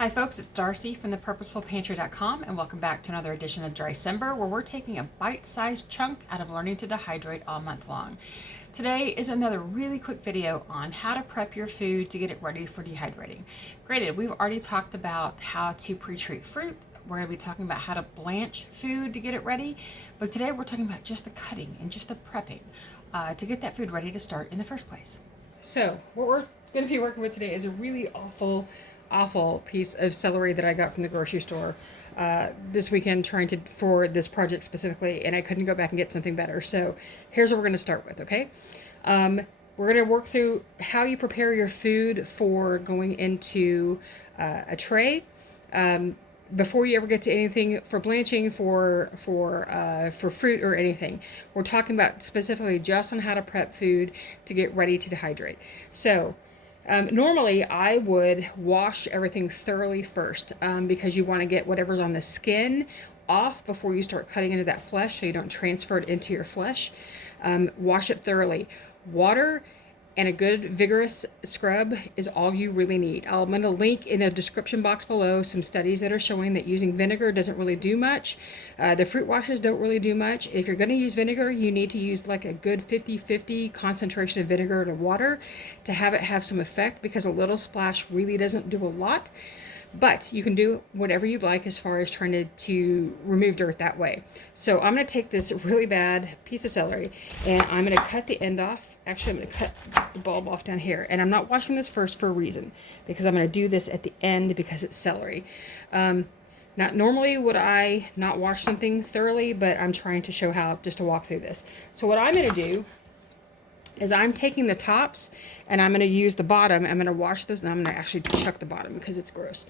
Hi folks, it's Darcy from the Purposeful and welcome back to another edition of Drycember, where we're taking a bite-sized chunk out of learning to dehydrate all month long. Today is another really quick video on how to prep your food to get it ready for dehydrating. Granted, we've already talked about how to pre-treat fruit. We're going to be talking about how to blanch food to get it ready, but today we're talking about just the cutting and just the prepping to get that food ready to start in the first place. So what we're going to be working with today is a really awful piece of celery that I got from the grocery store this weekend for this project specifically, and I couldn't go back and get something better. So here's what we're going to start with, okay? We're going to work through how you prepare your food for going into a tray. Before you ever get to anything for blanching for fruit or anything. We're talking about specifically just on how to prep food to get ready to dehydrate. So normally I would wash everything thoroughly first because you want to get whatever's on the skin off before you start cutting into that flesh so you don't transfer it into your flesh. Wash it thoroughly. Water and a good vigorous scrub is all you really need. I'm going to link in the description box below some studies that are showing that using vinegar doesn't really do much. The fruit washes don't really do much. If you're going to use vinegar, you need to use like a good 50-50 concentration of vinegar to water to have it have some effect, because a little splash really doesn't do a lot. But you can do whatever you'd like as far as trying to remove dirt that way. So I'm going to take this really bad piece of celery and I'm going to cut the end off. Actually, I'm going to cut the bulb off down here. And I'm not washing this first for a reason, because I'm going to do this at the end because it's celery. Not normally would I not wash something thoroughly, but I'm trying to show how, just to walk through this. So what I'm going to do is I'm taking the tops and I'm going to use the bottom. I'm going to wash those, and I'm going to actually chuck the bottom because it's gross.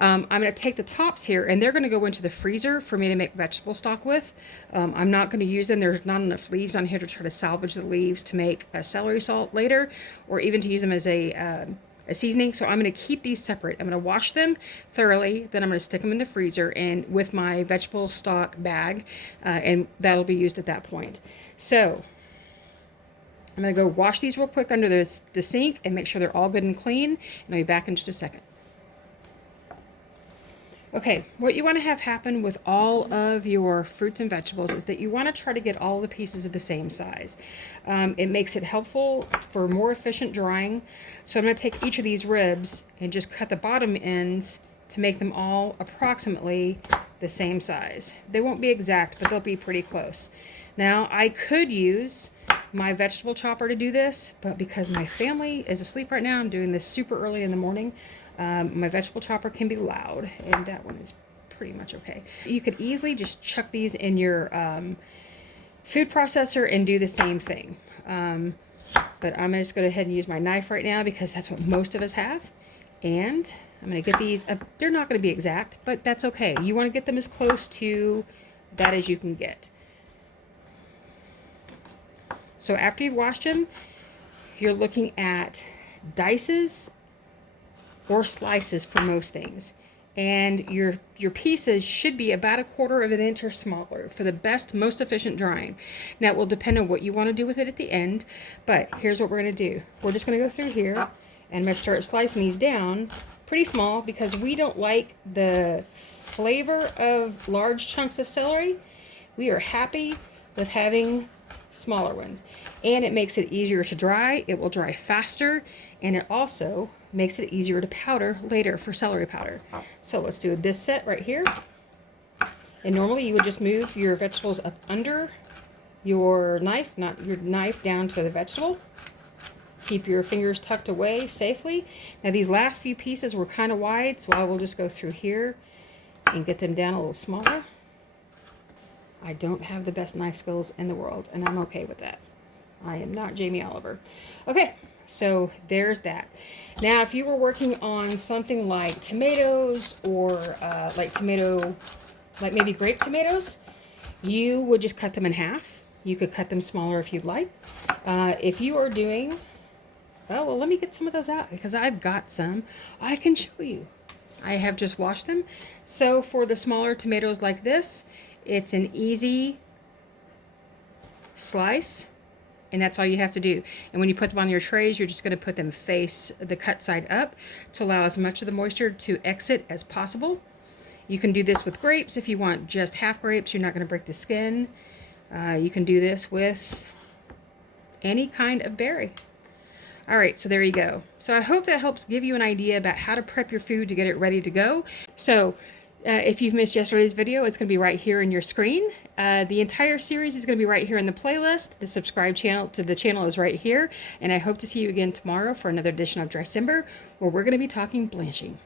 I'm going to take the tops here, and they're going to go into the freezer for me to make vegetable stock with. I'm not going to use them. There's not enough leaves on here to try to salvage the leaves to make a celery salt later, or even to use them as a seasoning. So I'm going to keep these separate. I'm going to wash them thoroughly, then I'm going to stick them in the freezer and with my vegetable stock bag, and that'll be used at that point. So I'm going to go wash these real quick under the sink and make sure they're all good and clean, and I'll be back in just a second. Okay, what you want to have happen with all of your fruits and vegetables is that you want to try to get all the pieces of the same size. It makes it helpful for more efficient drying. So I'm going to take each of these ribs and just cut the bottom ends to make them all approximately the same size. They won't be exact, but they'll be pretty close. Now, I could use my vegetable chopper to do this, but because my family is asleep right now, I'm doing this super early in the morning. My vegetable chopper can be loud, and that one is pretty much okay. You could easily just chuck these in your food processor and do the same thing. But I'm just going to go ahead and use my knife right now because that's what most of us have. And I'm going to get these, they're not going to be exact, but that's okay. You want to get them as close to that as you can get. So after you've washed them, you're looking at dices or slices for most things. And your pieces should be about 1/4 of an inch or smaller for the best, most efficient drying. Now, it will depend on what you want to do with it at the end, but here's what we're going to do. We're just going to go through here, and I'm going to start slicing these down pretty small because we don't like the flavor of large chunks of celery. We are happy with having smaller ones, and it makes it easier to dry. It will dry faster, and it also makes it easier to powder later for celery powder. So let's do this set right here. And normally you would just move your vegetables up under your knife, not your knife down to the vegetable. Keep your fingers tucked away safely. Now these last few pieces were kind of wide, so I will just go through here and get them down a little smaller. I don't have the best knife skills in the world, and I'm okay with that. I am not Jamie Oliver. Okay, so there's that. Now, if you were working on something like tomatoes or like maybe grape tomatoes, you would just cut them in half. You could cut them smaller if you'd like. If you are doing, oh, well, let me get some of those out because I've got some. I can show you. I have just washed them. So for the smaller tomatoes like this, it's an easy slice And that's all you have to do. And when you put them on your trays, you're just going to put them face the cut side up to allow as much of the moisture to exit as possible. You can do this with grapes if you want just half grapes. You're not going to break the skin. You can do this with any kind of berry. All right, so there you go. So I hope that helps give you an idea about how to prep your food to get it ready to go. So if you've missed yesterday's video, it's going to be right here in your screen. The entire series is going to be right here in the playlist. The subscribe channel to the channel is right here. And I hope to see you again tomorrow for another edition of Drycember, where we're going to be talking blanching.